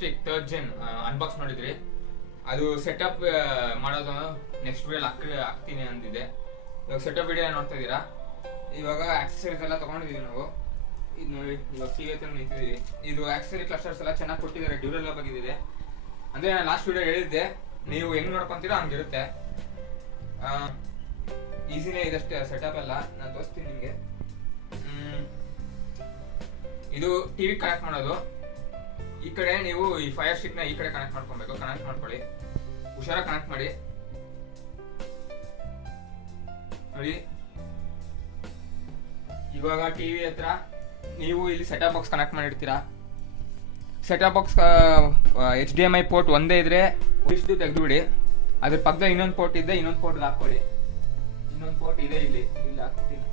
FireTVStick 3rd gen unbox ಮಾಡಿದ್ರಿ. ಅದು setup ಮಾಡೋದು ನೆಕ್ಸ್ಟ್ ವಿಡಿಯೋ ಹಾಕ್ತೀನಿ ಅಂದಿದೆ. ಇವಾಗ ಸೆಟಪ್ ವಿಡಿಯೋ ನೋಡ್ತಾ ಇದ್ದೀರಾ. ಇವಾಗ ಆಕ್ಸೆಸರೀಸ್ ಎಲ್ಲ ತೊಗೊಂಡಿದ್ದೀವಿ ನಾವು. ಇದು ನೋಡಿ, ಇವಾಗ ಸಿಗೈತೆ ನಿಂತಿದ್ದೀವಿ. ಇದು ಆಕ್ಸೆಸರಿ ಕ್ಲಸ್ಟರ್ಸ್ ಎಲ್ಲ ಚೆನ್ನಾಗಿ ಕೊಟ್ಟಿದ್ದಾರೆ, ಡ್ಯೂರಲ್ ಆಗಿದೆ. ಅಂದರೆ ನಾನು ಲಾಸ್ಟ್ ವಿಡಿಯೋ ಹೇಳಿದ್ದೆ, ನೀವು ಹೆಂಗೆ ನೋಡ್ಕೊತೀರೋ ಹಂಗಿರುತ್ತೆ. ಈಸಿನೇ ಇದಷ್ಟೇ ಸೆಟಪ್ ಎಲ್ಲ. ನಾನು ತೋರಿಸ್ತೀನಿ ನಿಮಗೆ. ಇದು ಟಿವಿ ಕನೆಕ್ಟ್ ಮಾಡೋದು. ಈ ಕಡೆ ನೀವು ಈ ಫೈರ್ ಸ್ಟಿಕ್ನ ಈ ಕಡೆ ಕನೆಕ್ಟ್ ಮಾಡ್ಕೊಬೇಕು. ಕನೆಕ್ಟ್ ಮಾಡ್ಕೊಳ್ಳಿ, ಹುಷಾರಾಗಿ ಕನೆಕ್ಟ್ ಮಾಡಿ. ನೋಡಿ, ಇವಾಗ ಟಿವಿ ಹತ್ರ ನೀವು ಇಲ್ಲಿ ಸೆಟಪ್ ಬಾಕ್ಸ್ ಕನೆಕ್ಟ್ ಮಾಡಿರ್ತೀರಾ. ಸೆಟಪ್ ಬಾಕ್ಸ್ HDMI ಪೋರ್ಟ್ ಒಂದೇ ಇದ್ರೆ ಇಷ್ಟು ತೆಗೆದುಬಿಡಿ. ಅದ್ರ ಪಕ್ಕದಲ್ಲಿ ಇನ್ನೊಂದು ಪೋರ್ಟ್ ಇದೆ, ಇನ್ನೊಂದು ಪೋರ್ಟ್ ಹಾಕೊಳ್ಳಿ. ಇನ್ನೊಂದು ಪೋರ್ಟ್ ಇದೆ, ಇಲ್ಲಿ ಹಾಕ್ತೀನಿ.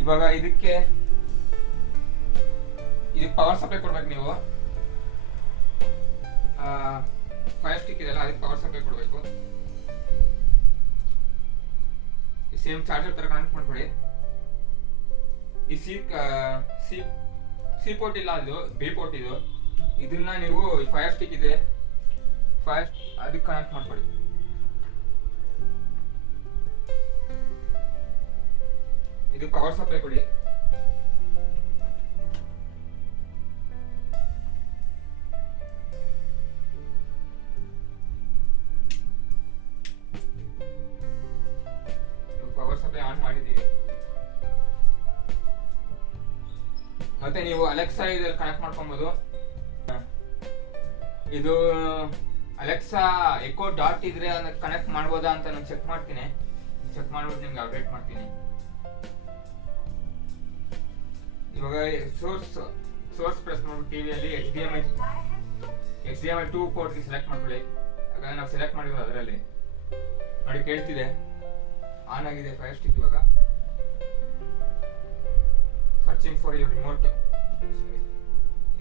ಇವಾಗ ಇದಕ್ಕೆ ಪವರ್ ಸಪ್ಲೈ ಕೊಡ್ಬೇಕು. ನೀವು ಫೈರ್ ಸ್ಟಿಕ್ ಇದೆಲ್ಲ, ಅದಕ್ಕೆ ಪವರ್ ಸಪ್ಲೈ ಕೊಡಬೇಕು. ಸೇಮ್ ಚಾರ್ಜರ್ ತರ ಕನೆಕ್ಟ್ ಮಾಡ್ಕೊಳ್ಳಿ. ಈ ಸಿ ಪೋರ್ಟ್ ಇಲ್ಲ, ಅದು ಬಿ ಪೋರ್ಟ್. ಇದನ್ನ ನೀವು ಫೈರ್ ಸ್ಟಿಕ್ ಇದೆ, ಅದಕ್ಕೆ ಕನೆಕ್ಟ್ ಮಾಡ್ಕೊಳ್ಳಿ. ಇದು ಪವರ್ ಸಪ್ಲೈ ಕೊಡಿ. ಪವರ್ ಸಪ್ಲೈ ಆನ್ ಮಾಡಿದ್ದೀವಿ. ಮತ್ತೆ ನೀವು ಅಲೆಕ್ಸಾ ಇದ್ರಲ್ಲಿ ಕನೆಕ್ಟ್ ಮಾಡ್ಕೊಬಹುದು. ಇದು ಅಲೆಕ್ಸಾ ಎಕೋ ಡಾಟ್ ಇದ್ರೆ ಅದನ್ನ ಕನೆಕ್ಟ್ ಮಾಡ್ಬೋದಾ ಅಂತ ನಾನು ಚೆಕ್ ಮಾಡ್ತೀನಿ. ಚೆಕ್ ಮಾಡ್ಬಿಟ್ಟು ನಿಮ್ಗೆ ಅಪ್ಡೇಟ್ ಮಾಡ್ತೀನಿ. ಇವಾಗ ಸೋರ್ಸ್ ಪ್ರೆಸ್ ಮಾಡ್ಬಿಟ್ಟು ಟಿವಿಯಲ್ಲಿ HDMI 2 ಪೋರ್ಟ್ಗೆ ಸೆಲೆಕ್ಟ್ ಮಾಡ್ಕೊಳ್ಳಿ. ಯಾಕಂದ್ರೆ ನಾವು ಸೆಲೆಕ್ಟ್ ಮಾಡಿರೋದು ಅದರಲ್ಲಿ. ನೋಡಿ, ಕೇಳ್ತಿದೆ, ಆನ್ ಆಗಿದೆ ಫೈರ್ ಸ್ಟಿಕ್. ಇವಾಗ ಸರ್ಚಿಂಗ್ ಫಾರ್ ಯುವರ್ ರಿಮೋಟ್.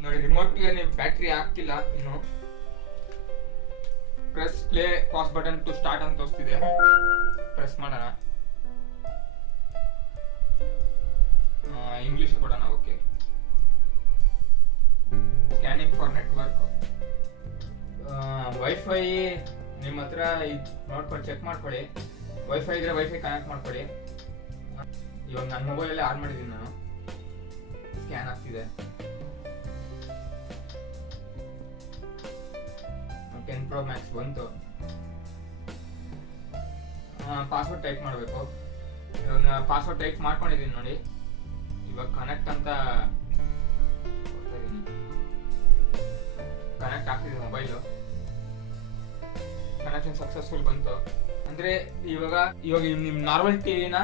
ನೋಡಿ, ರಿಮೋಟ್ಗೆ ನೀವು ಬ್ಯಾಟ್ರಿ ಹಾಕಿಲ್ಲ ಇನ್ನು. Press play pause button to start ಅಂತ ತೋರಿಸ್ತಿದೆ. ಪ್ರೆಸ್ ಮಾಡೋಣ. ಇಂಗ್ಲಿಷ್ ಕೊಡೋಣ. Okay. Scanning for network. Wifi ನಿಮ್ಮ ಹತ್ರ ನೋಡ್ಕೊಂಡು ಚೆಕ್ ಮಾಡ್ಕೊಳ್ಳಿ. ವೈಫೈ ಇದ್ರೆ ವೈಫೈ ಕನೆಕ್ಟ್ ಮಾಡ್ಕೊಳ್ಳಿ. ಇವಾಗ ನನ್ನ ಮೊಬೈಲಲ್ಲಿ ಆನ್ ಮಾಡಿದ್ದೀನಿ ನಾನು. ಸ್ಕ್ಯಾನ್ ಆಗ್ತಿದೆ. 10 Pro Max ಬಂತು. ಪಾಸ್ವರ್ಡ್ ಟೈಪ್ ಮಾಡಬೇಕು. ಇವಾಗ ಪಾಸ್ವರ್ಡ್ ಟೈಪ್ ಮಾಡ್ಕೊಂಡಿದ್ದೀನಿ ನೋಡಿ. ಇವಾಗ ಕನೆಕ್ಟ್ ಅಂತ ಕನೆಕ್ಟ್ ಆಗ್ತಿದೆ ಮೊಬೈಲು. ಕನೆಕ್ಷನ್ ಸಕ್ಸಸ್ಫುಲ್ ಬಂತು. ಅಂದ್ರೆ ಇವಾಗ ನಿಮ್ ನಾರ್ಮಲ್ ಟಿವಿನ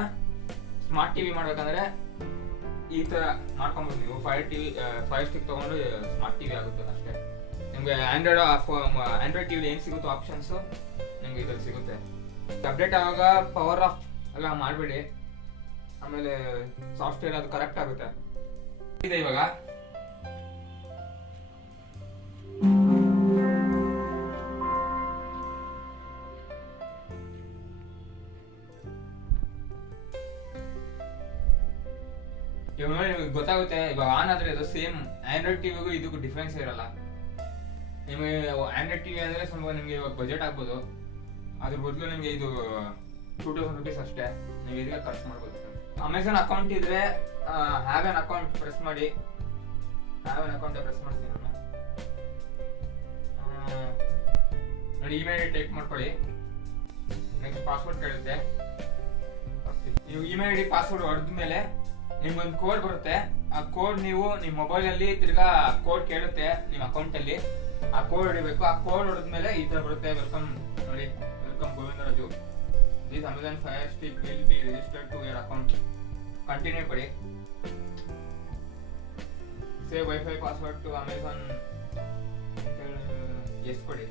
ಸ್ಮಾರ್ಟ್ ಟಿವಿ ಮಾಡ್ಬೇಕಂದ್ರೆ ಈ ತರ ಮಾಡ್ಕೊಬೋದು ನೀವು. ಫೈರ್ ಸ್ಟಿಕ್ ತಗೊಂಡು ಸ್ಮಾರ್ಟ್ ಟಿವಿ ಆಗುತ್ತೆ ಅಷ್ಟೇ. ನಿಮ್ಗೆ ಆಂಡ್ರಾಯ್ಡ್ ಟಿವಿ ಏನ್ ಸಿಗುತ್ತೋ ಆಪ್ಷನ್ಸ್ ನಿಮ್ಗೆ ಇದ್ರಲ್ಲಿ ಸಿಗುತ್ತೆ. ಅಪ್ಡೇಟ್ ಆವಾಗ ಪವರ್ ಆಫ್ ಎಲ್ಲ ಮಾಡಬೇಡಿ, ಆಮೇಲೆ ಸಾಫ್ಟ್ವೇರ್ ಅದು ಕರೆಕ್ಟ್ ಆಗುತ್ತೆ. ಇದೆ ಇವಾಗ. ಇವಾಗ ನೋಡಿ, ನಿಮಗೆ ಗೊತ್ತಾಗುತ್ತೆ. ಇವಾಗ ಆನ್ ಆದ್ರೆ ಅದು ಸೇಮ್ ಆಂಡ್ರಾಯ್ಡ್ ಟಿವಿಗೂ ಇದಕ್ಕೂ ಡಿಫ್ರೆನ್ಸ್ ಇರಲ್ಲ. ನಿಮಗೆ ಆಂಡ್ರಾಯ್ಡ್ ಟಿವಿ ಅಂದ್ರೆ ಸ್ವಲ್ಪ ನಿಮಗೆ ಇವಾಗ ಬಜೆಟ್ ಆಗ್ಬೋದು. ಅದ್ರ ಬದಲು ನಿಮಗೆ ಇದು 2000 rupees ಅಷ್ಟೇ. ನೀವು ಇದಕ್ಕೆ ಖರ್ಚು ಮಾಡ್ಬೋದು. ಅಮೆಝಾನ್ ಅಕೌಂಟ್ ಇದ್ರೆ ಹ್ಯಾವ್ ಎನ್ ಅಕೌಂಟ್ ಪ್ರೆಸ್ ಮಾಡಿ. ಹ್ಯಾವ್ ಎನ್ ಅಕೌಂಟ್ ಪ್ರೆಸ್ ಮಾಡ್ತೀನಿ ನಾನು. ನೋಡಿ, ಇಮೇಲ್ ಟೈಪ್ ಮಾಡ್ಕೊಳ್ಳಿ. ನೆಕ್ಸ್ಟ್ ಪಾಸ್ವರ್ಡ್ ಕೇಳುತ್ತೆ. ನೀವು ಇಮೇಲ್ ಐಡಿ ಪಾಸ್ವರ್ಡ್ ಹೊಡೆದ ಮೇಲೆ ನಿಮ್ಗೊಂದು ಕೋಡ್ ಬರುತ್ತೆ. ಆ ಕೋಡ್ ನೀವು ನಿಮ್ಮ ಮೊಬೈಲಲ್ಲಿ ತಿರ್ಗಾ ಕೋಡ್ ಕೇಳುತ್ತೆ ನಿಮ್ಮ ಅಕೌಂಟಲ್ಲಿ. ಆ ಕೋಡ್ ಹೊಡಿಬೇಕು. ಆ ಕೋಡ್ ಹೊಡೆದ್ಮೇಲೆ ಈ ತರ ಬರುತ್ತೆ, ವೆಲ್ಕಮ್. ನೋಡಿ, welcome Govindaraju. This Amazon Fire Stick will be registered to your account. Continue ಕೊಡಿ. Save WiFi password to Amazon. Yes ಕೊಡಿ.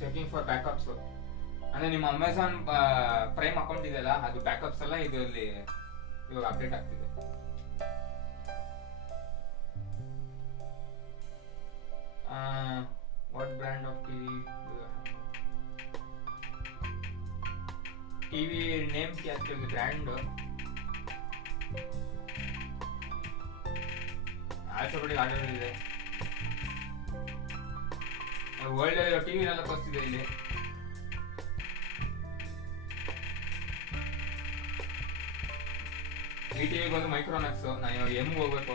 Checking for backups. ಅಂದ್ರೆ ನಿಮ್ಮ ಅಮೆಝಾನ್ ಪ್ರೈಮ್ ಅಕೌಂಟ್ ಇದೆಯಲ್ಲ, ಅದು ಬ್ಯಾಕಪ್ಸ್ ಎಲ್ಲ ಇದರಲ್ಲಿ ಇವಾಗ ಅಪ್ಡೇಟ್ ಆಗ್ತಿದೆ. What brand of TV do you have? ಗೊತ್ತಿಲ್ಲ ಬ್ರ್ಯಾಂಡ್ ಆಲ್ಫಾಬೆಟಿಕ್ ಆರ್ಡರ್ ಇದೆ. ವರ್ಲ್ಡ್ ಅಲ್ಲಿ ಟಿವಿನೆಲ್ಲ ತೋರಿಸ್ತಿದೆ ಇಲ್ಲಿ. ಈ ಟಿವಿಗೆ ಬಂದು ಮೈಕ್ರೋಮ್ಯಾಕ್ಸ್. ನಾನು ಇವಾಗ ಎಮ್ಗೆ ಹೋಗ್ಬೇಕು.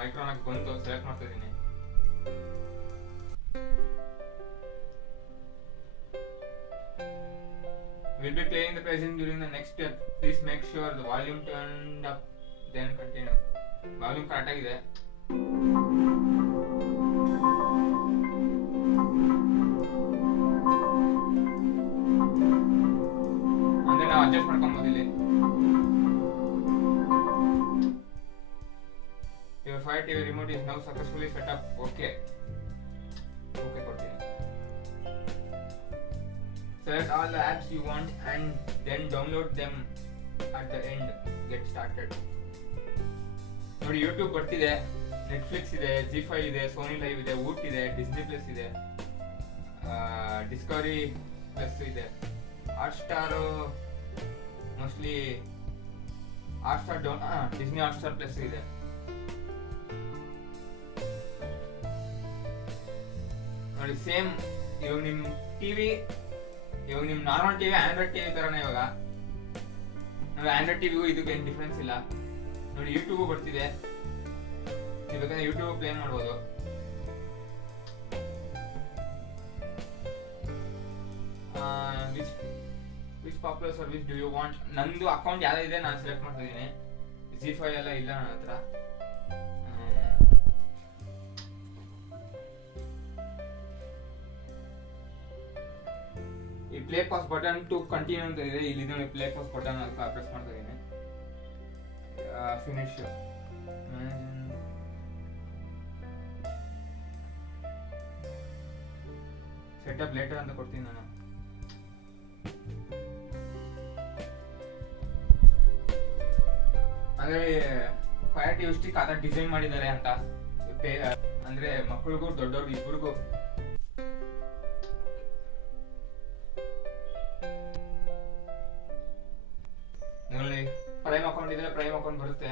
ಮೈಕ್ರೋಮ್ಯಾಕ್ಸ್ ಬಂತು, ಸೆಲೆಕ್ಟ್ ಮಾಡ್ತಾ ಇದ್ದೀನಿ. We'll be playing the present during the next step. Please make sure the volume turned up, then continue. Volume correct ಆಗಿದೆ. ಅಂದ್ರೆ ನಾವು ಅಡ್ಜಸ್ಟ್ ಮಾಡ್ಕೊಬಹುದು ಇಲ್ಲಿ. Your Fire TV remote is now successfully set up. Okay ಕೊಡ್ತೀನಿ. Select all the apps you want and then download them at the end. Get started. ನೋಡಿ YouTube ಬರ್ತಿದೆ, Netflix ಇದೆ, ಜಿ5 ಇದೆ, ಸೋನಿ ಲೈವ್ ಇದೆ, ಊಟ್ ಇದೆ, ಡಿಸ್ನಿ ಪ್ಲಸ್ ಇದೆ, Discovery plus ಇದೆ, Hotstar mostly Hotstar Disney Hotstar plus ಇದೆ. ನೋಡಿ ಸೇಮ್ ಇವಾಗ ನಿಮ್ಮ ಟಿವಿ, ಇವಾಗ ನಿಮ್ ನಾರ್ಮಲ್ ಟಿವಿ ಆಂಡ್ರಾಯ್ಡ್ ಟಿವಿ ತರನೇ. ಇವಾಗ ನಾವು ಆಂಡ್ರಾಯ್ಡ್ ಟಿವಿಗೂ ಇದಕ್ಕೆ ಏನು ಡಿಫ್ರೆನ್ಸ್ ಇಲ್ಲ. ನೋಡಿ ಯೂಟ್ಯೂಬ್ ಬರ್ತಿದೆ, ನೀವು ಬೇಕಾದ್ರೆ ಯೂಟ್ಯೂಬ್ ಪ್ಲೇ ಮಾಡ್ಬೋದು. Which popular service do you want? ನಂದು ಅಕೌಂಟ್ ಯಾವ್ದಿದೆ ನಾನು ಸೆಲೆಕ್ಟ್ ಮಾಡ್ತಾ ಇದ್ದೀನಿ. ಜಿ5 ಎಲ್ಲ ಇಲ್ಲ ನನ್ನ ಹತ್ರ. ಈ play pause button to continue ಅಂತ ಇದೆ, ಇಲ್ಲಿ ನೋಡಿ ಪ್ಲೇ ಪಾಸ್ ಬಟನ್ ಅಂತ ಪ್ರೆಸ್ ಮಾಡ್ತಾ ಇದ್ದೀನಿ. ಫಿನಿಶ್ ಸೆಟಪ್ ಲೇಟರ್ ಅಂತ ಕೊಡ್ತೀನಿ ನಾನು. ಅಂದ್ರೆ FireTVStick ಆ ಥರ ಡಿಸೈನ್ ಮಾಡಿದ್ದಾರೆ ಅಂತ, ಅಂದ್ರೆ ಮಕ್ಕಳಿಗೂ ದೊಡ್ಡವ್ರಿಗೂ ಇಬ್ಬರಿಗೂ. ಪ್ರೈಮ್ ಅಕೌಂಟ್ ಇದ್ರೆ ಪ್ರೈಮ್ ಅಕೌಂಟ್ ಬರುತ್ತೆ.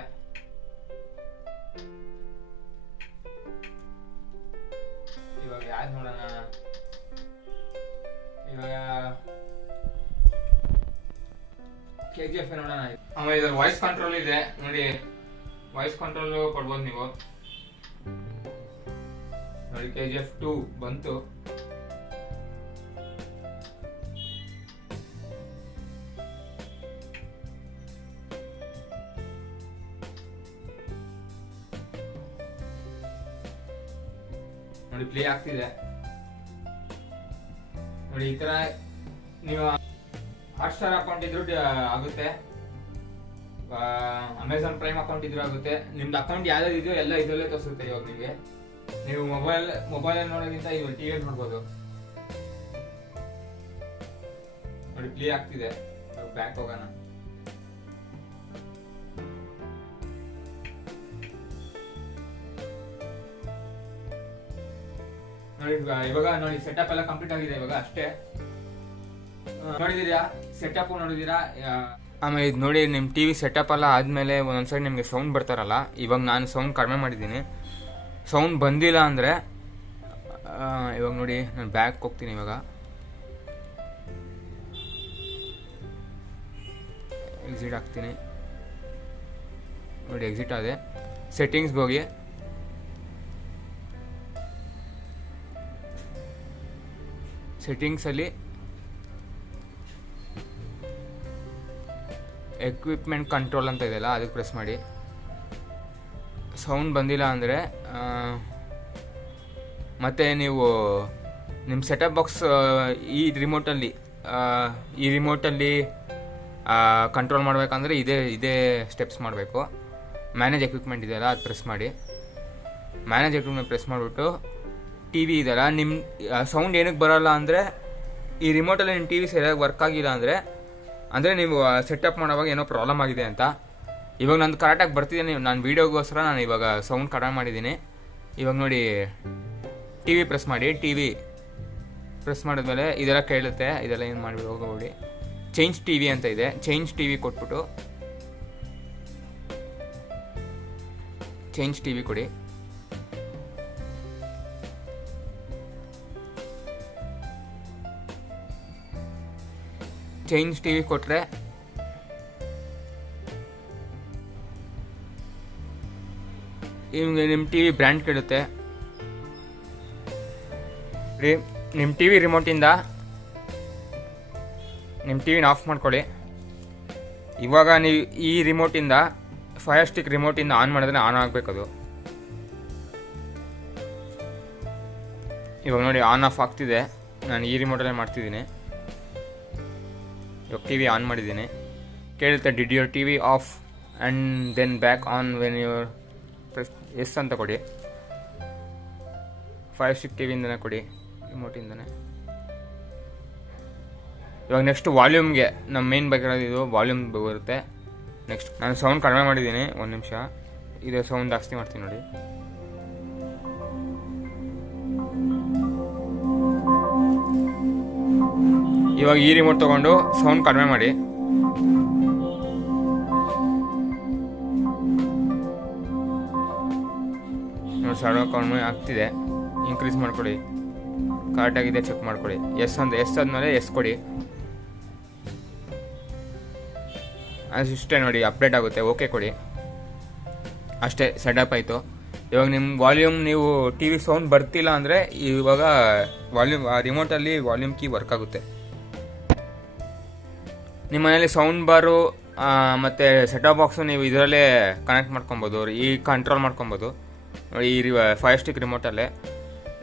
ಇವಾಗ ಯಾವ್ದು ನೋಡೋಣ? ಇವಾಗ KGF ನೋಡೋಣ. ಆಮೇಲೆ ಇದ್ರ ವಾಯ್ಸ್ ಕಂಟ್ರೋಲ್ ಇದೆ ನೋಡಿ, ವಾಯ್ಸ್ ಕಂಟ್ರೋಲ್ ಕೊಡ್ಬೋದು ನೀವು. ನೋಡಿ KGF 2 ಬಂತು. ನೋಡಿ ಪ್ಲೇ ಆಗ್ತಿದೆ. ನೋಡಿ ಈ ತರ ನೀವು ಹಾಟ್ಸ್ಟಾರ್ ಅಕೌಂಟ್ ಇದ್ರೂ ಆಗುತ್ತೆ, ಅಮೆಝಾನ್ ಪ್ರೈಮ್ ಅಕೌಂಟ್ ಇದ್ರೂ ಆಗುತ್ತೆ. ನಿಮ್ದು ಅಕೌಂಟ್ ಯಾವ್ದು ಇದೆಯೋ ಎಲ್ಲ ಇದರಲ್ಲೇ ತೋರಿಸುತ್ತೆ. ಇವಾಗ ನಿಮಗೆ ನೀವು ಮೊಬೈಲ್ ನೋಡೋಕ್ಕಿಂತ ಇವಾಗ ಟಿವಿಯಲ್ಲಿ ನೋಡ್ಬೋದು. ನೋಡಿ ಪ್ಲೇ ಆಗ್ತಿದೆ. ಬ್ಯಾಕ್ ಹೋಗೋಣ. ನೋಡಿ ಇವಾಗ ನೋಡಿ ಸೆಟಪ್ ಎಲ್ಲ ಕಂಪ್ಲೀಟ್ ಆಗಿದೆ ಇವಾಗ ಅಷ್ಟೇ. ನೋಡಿದೀರಾ ಸೆಟಪ್ ನೋಡಿದೀರಾ? ಆಮೇಲೆ ಇದು ನೋಡಿ ನಿಮ್ಮ ಟಿವಿ ಸೆಟಪ್ ಎಲ್ಲ ಆದಮೇಲೆ ಒಂದೊಂದ್ಸರಿ ನಿಮಗೆ ಸೌಂಡ್ ಬರ್ತಾರಲ್ಲ, ಇವಾಗ ನಾನು ಸೌಂಡ್ ಕಡಿಮೆ ಮಾಡಿದ್ದೀನಿ. ಸೌಂಡ್ ಬಂದಿಲ್ಲ ಅಂದರೆ ಇವಾಗ ನೋಡಿ ನಾನು ಬ್ಯಾಕ್ ಹೋಗ್ತೀನಿ. ಇವಾಗ ಎಕ್ಸಿಟ್ ಆಗ್ತೀನಿ. ನೋಡಿ ಎಕ್ಸಿಟ್ ಆದೆ. ಸೆಟ್ಟಿಂಗ್ಸ್ಗೆ ಹೋಗಿ ಸೆಟ್ಟಿಂಗ್ಸಲ್ಲಿ ಎಕ್ವಿಪ್ಮೆಂಟ್ ಕಂಟ್ರೋಲ್ ಅಂತ ಇದೆಯಲ್ಲ ಅದಕ್ಕೆ ಪ್ರೆಸ್ ಮಾಡಿ. ಸೌಂಡ್ ಬಂದಿಲ್ಲ ಅಂದರೆ ಮತ್ತು ನೀವು ನಿಮ್ಮ ಸೆಟಪ್ ಬಾಕ್ಸ್ ಈ ರಿಮೋಟಲ್ಲಿ ಕಂಟ್ರೋಲ್ ಮಾಡಬೇಕಂದ್ರೆ ಇದೇ ಸ್ಟೆಪ್ಸ್ ಮಾಡಬೇಕು. ಮ್ಯಾನೇಜ್ ಎಕ್ವಿಪ್ಮೆಂಟ್ ಇದೆಯಲ್ಲ ಅದು ಪ್ರೆಸ್ ಮಾಡಿ. ಮ್ಯಾನೇಜ್ ಎಕ್ವಿಪ್ಮೆಂಟ್ ಪ್ರೆಸ್ ಮಾಡಿಬಿಟ್ಟು ಟಿ ವಿ ಇದೆಯಲ್ಲ, ನಿಮ್ಮ ಸೌಂಡ್ ಏನಕ್ಕೆ ಬರೋಲ್ಲ ಅಂದರೆ ಈ ರಿಮೋಟಲ್ಲಿ ನಿಮ್ಮ ಟಿ ವಿ ಸರಿಯಾಗಿ ವರ್ಕ್ ಆಗಿಲ್ಲ ಅಂದರೆ ನೀವು ಸೆಟಪ್ ಮಾಡೋವಾಗ ಏನೋ ಪ್ರಾಬ್ಲಮ್ ಆಗಿದೆ ಅಂತ. ಇವಾಗ ನಂದು ಕರೆಕ್ಟಾಗಿ ಬರ್ತಿದ್ದೀನಿ. ನಾನು ವೀಡಿಯೋಗೋಸ್ಕರ ನಾನು ಇವಾಗ ಸೌಂಡ್ ಕಡಿಮೆ ಮಾಡಿದ್ದೀನಿ. ಇವಾಗ ನೋಡಿ ಟಿ ವಿ ಪ್ರೆಸ್ ಮಾಡಿ. ಟಿ ವಿ ಪ್ರೆಸ್ ಮಾಡಿದ್ಮೇಲೆ ಇದೆಲ್ಲ ಕೇಳುತ್ತೆ. ಇದೆಲ್ಲ ಏನು ಮಾಡಿಬಿಟ್ಟು ಹೋಗೋಡಿ. ಚೇಂಜ್ ಟಿ ವಿ ಅಂತ ಇದೆ. ಚೇಂಜ್ ಟಿ ವಿ ಕೊಟ್ಬಿಟ್ಟು ಚೇಂಜ್ ಟಿ ವಿ ಕೊಡಿ. ಚೇಂಜ್ ಟಿ ವಿ ಕೊಟ್ಟರೆ ನಿಮಗೆ ನಿಮ್ಮ ಟಿ ವಿ ಬ್ರ್ಯಾಂಡ್ ಕೇಳುತ್ತೆ. ನಿಮ್ಮ ಟಿ ವಿ ರಿಮೋಟಿಂದ ನಿಮ್ಮ ಟಿ ವಿನ ಆಫ್ ಮಾಡ್ಕೊಳ್ಳಿ. ಇವಾಗ ನೀವು ಈ ರಿಮೋಟಿಂದ ಫೈರ್ ಸ್ಟಿಕ್ ರಿಮೋಟಿಂದ ಆನ್ ಮಾಡಿದ್ರೆ ಆನ್ ಆಗಬೇಕದು. ಇವಾಗ ನೋಡಿ ಆನ್ ಆಫ್ ಆಗ್ತಿದೆ. ನಾನು ಈ ರಿಮೋಟಲ್ಲೇ ಮಾಡ್ತಿದ್ದೀನಿ. ಇವಾಗ ಟಿ ವಿ ಆನ್ ಮಾಡಿದ್ದೀನಿ. ಕೇಳುತ್ತೆ did your TV off and then back on when your press yes ಅಂತ ಕೊಡಿ. ಫೈರ್ ಸ್ಟಿಕ್ ಟಿ ವಿಯಿಂದನೇ ಕೊಡಿ, ರಿಮೋಟಿಂದನೇ. ಇವಾಗ ನೆಕ್ಸ್ಟ್ ವಾಲ್ಯೂಮ್ಗೆ ನಮ್ಮ ಮೇನ್ ಬೇಕಾಗಿರೋದು ಇದು ವಾಲ್ಯೂಮ್ ಬರುತ್ತೆ. ನೆಕ್ಸ್ಟ್ ನಾನು ಸೌಂಡ್ ಕಡಿಮೆ ಮಾಡಿದ್ದೀನಿ. ಒಂದು ನಿಮಿಷ, ಇದು ಸೌಂಡ್ ಜಾಸ್ತಿ ಮಾಡ್ತೀನಿ ನೋಡಿ. ಇವಾಗ ಈ ರಿಮೋಟ್ ತೊಗೊಂಡು ಸೌಂಡ್ ಕಡಿಮೆ ಮಾಡಿ. ನೋಡಿ ಸೌಂಡ್ ಕಡಿಮೆ ಆಗ್ತಿದೆ. ಇನ್ಕ್ರೀಸ್ ಮಾಡ್ಕೊಳ್ಳಿ. ಕರೆಕ್ಟಾಗಿದೆ ಚೆಕ್ ಮಾಡ್ಕೊಳ್ಳಿ. ಎಸ್ ಆದಮೇಲೆ ಎಸ್ ಕೊಡಿ. ಅಷ್ಟೇ ನೋಡಿ, ಅಪ್ಡೇಟ್ ಆಗುತ್ತೆ. ಓಕೆ ಕೊಡಿ. ಅಷ್ಟೇ, ಸೆಟಪ್ ಆಯಿತು. ಇವಾಗ ನಿಮ್ಮ ವಾಲ್ಯೂಮ್, ನೀವು ಟಿ ವಿ ಸೌಂಡ್ ಬರ್ತಿಲ್ಲ ಅಂದರೆ ಇವಾಗ ವಾಲ್ಯೂಮ್ ರಿಮೋಟಲ್ಲಿ ವಾಲ್ಯೂಮ್ ಕೀ ವರ್ಕ್ ಆಗುತ್ತೆ. ನಿಮ್ಮ ಮನೇಲಿ ಸೌಂಡ್ ಬಾರು ಮತ್ತು ಸೆಟಪ್ ಬಾಕ್ಸು ನೀವು ಇದರಲ್ಲೇ ಕನೆಕ್ಟ್ ಮಾಡ್ಕೊಬೋದು, ಈ ಕಂಟ್ರೋಲ್ ಮಾಡ್ಕೊಬೋದು. ನೋಡಿ ಈ ಫೈರ್ ಸ್ಟಿಕ್ ರಿಮೋಟಲ್ಲೇ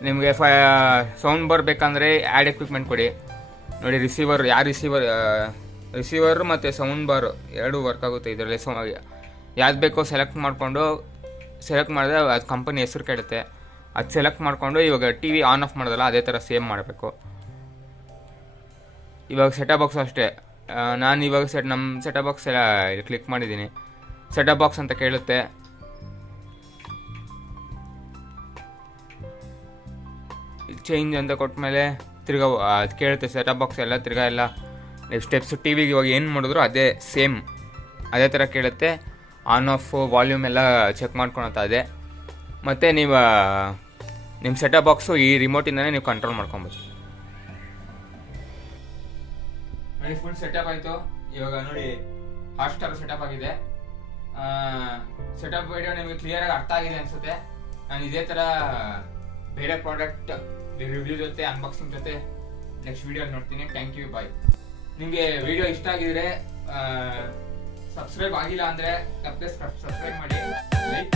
ನಿಮಗೆ ಸೌಂಡ್ ಬಾರ್ ಬೇಕಂದರೆ ಆ್ಯಡ್ ಎಕ್ವಿಪ್ಮೆಂಟ್ ಕೊಡಿ. ನೋಡಿ ರಿಸೀವರ್ ಮತ್ತು ಸೌಂಡ್ ಬಾರ್ ಎರಡೂ ವರ್ಕ್ ಆಗುತ್ತೆ ಇದರಲ್ಲಿ. ಯಾವ್ದು ಬೇಕೋ ಸೆಲೆಕ್ಟ್ ಮಾಡಿದ್ರೆ ಅದು ಕಂಪನಿ ಹೆಸರು ಕೇಳುತ್ತೆ. ಅದು ಸೆಲೆಕ್ಟ್ ಮಾಡಿಕೊಂಡು ಇವಾಗ ಟಿ ವಿ ಆನ್ ಆಫ್ ಮಾಡೋದಲ್ಲ, ಅದೇ ಥರ ಸೇಮ್ ಮಾಡಬೇಕು. ಇವಾಗ ಸೆಟಪ್ ಬಾಕ್ಸ್ ಅಷ್ಟೇ. ನಾನು ಇವಾಗ ನಮ್ಮ ಸೆಟಪ್ ಬಾಕ್ಸ್ ಎಲ್ಲ ಕ್ಲಿಕ್ ಮಾಡಿದ್ದೀನಿ. ಸೆಟಪ್ ಬಾಕ್ಸ್ ಅಂತ ಕೇಳುತ್ತೆ. ಚೇಂಜ್ ಅಂತ ಕೊಟ್ಟಮೇಲೆ ತಿರ್ಗಾ ಅದು ಕೇಳುತ್ತೆ. ಸೆಟಪ್ ಬಾಕ್ಸ್ ಎಲ್ಲ ತಿರ್ಗಾ ಎಲ್ಲ ಸ್ಟೆಪ್ಸ್ ಟಿ ವಿಗೆ ಇವಾಗ ಏನು ಮಾಡಿದ್ರು ಅದೇ ಸೇಮ್ ಅದೇ ಥರ ಕೇಳುತ್ತೆ. ಆನ್ ಆಫ್ ವಾಲ್ಯೂಮ್ ಎಲ್ಲ ಚೆಕ್ ಮಾಡ್ಕೊಳತ್ತೆ ಅದೇ. ಮತ್ತು ನೀವು ನಿಮ್ಮ ಸೆಟಪ್ ಬಾಕ್ಸು ಈ ರಿಮೋಟಿಂದನೇ ನೀವು ಕಂಟ್ರೋಲ್ ಮಾಡ್ಕೊಬೋದು. ನೋಡಿ ಫುಲ್ ಸೆಟಪ್ ಆಯಿತು. ಇವಾಗ ನೋಡಿ ಹಾಟ್ಸ್ಟಾರ್ ಸೆಟಪ್ ಆಗಿದೆ. ಸೆಟಪ್ ವಿಡಿಯೋ ನಿಮಗೆ ಕ್ಲಿಯರಾಗಿ ಅರ್ಥ ಆಗಿದೆ ಅನಿಸುತ್ತೆ. ನಾನು ಇದೇ ಥರ ಬೇರೆ ಪ್ರಾಡಕ್ಟ್ ರಿವ್ಯೂ ಜೊತೆ ಅನ್ಬಾಕ್ಸಿಂಗ್ ಜೊತೆ ನೆಕ್ಸ್ಟ್ ವಿಡಿಯೋ ನೋಡ್ತೀನಿ. ಥ್ಯಾಂಕ್ ಯು, ಬಾಯ್. ನಿಮಗೆ ವಿಡಿಯೋ ಇಷ್ಟ ಆಗಿದ್ರೆ ಸಬ್ಸ್ಕ್ರೈಬ್ ಆಗಿಲ್ಲ ಅಂದರೆ ತಪ್ಪದೆ ಸಬ್ಸ್ಕ್ರೈಬ್ ಮಾಡಿ, ಲೈಕ್